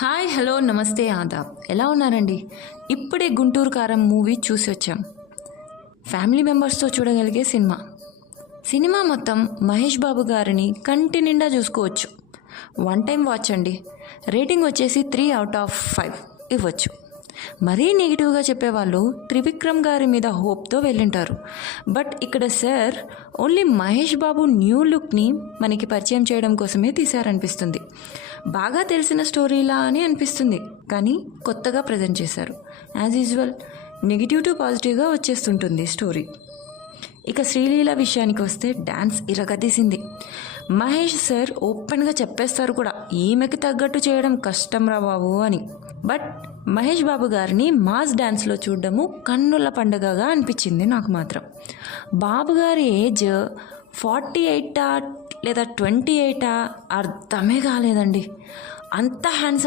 Hi hello నమస్తే ఆదాబ్ ఎలా ఉన్నారండి? ఇప్పుడే గుంటూరు కారం మూవీ చూసి వచ్చాం. ఫ్యామిలీ మెంబర్స్తో చూడగలిగే సినిమా మొత్తం మహేష్ బాబు గారిని కంటి నిండా చూసుకోవచ్చు. వన్ టైం వాచ్ అండి. రేటింగ్ వచ్చేసి 3/5 ఇవ్వచ్చు. మరీ నెగిటివ్గా చెప్పేవాళ్ళు త్రివిక్రమ్ గారి మీద హోప్తో వెళ్ళింటారు. బట్ ఇక్కడ sir only Mahesh Babu new లుక్ని మనకి పరిచయం చేయడం కోసమే తీశారనిపిస్తుంది. బాగా తెలిసిన స్టోరీలా అని అనిపిస్తుంది, కానీ కొత్తగా ప్రజెంట్ చేశారు. యాజ్ యూజువల్ నెగిటివ్ టు పాజిటివ్గా వచ్చేస్తుంటుంది స్టోరీ. ఇక శ్రీలీల విషయానికి వస్తే డ్యాన్స్ ఇరగదీసింది. మహేష్ సార్ ఓపెన్గా చెప్పేస్తారు కూడా, ఈమెకి తగ్గట్టు చేయడం కష్టం రా బాబు అని. బట్ మహేష్ బాబు గారిని మాస్ డ్యాన్స్లో చూడడము కన్నుల పండుగగా అనిపించింది నాకు మాత్రం. బాబు గారి ఏజ్ 48 లేదా 28 అర్థమే కాలేదండి. అంత హ్యాండ్సమ్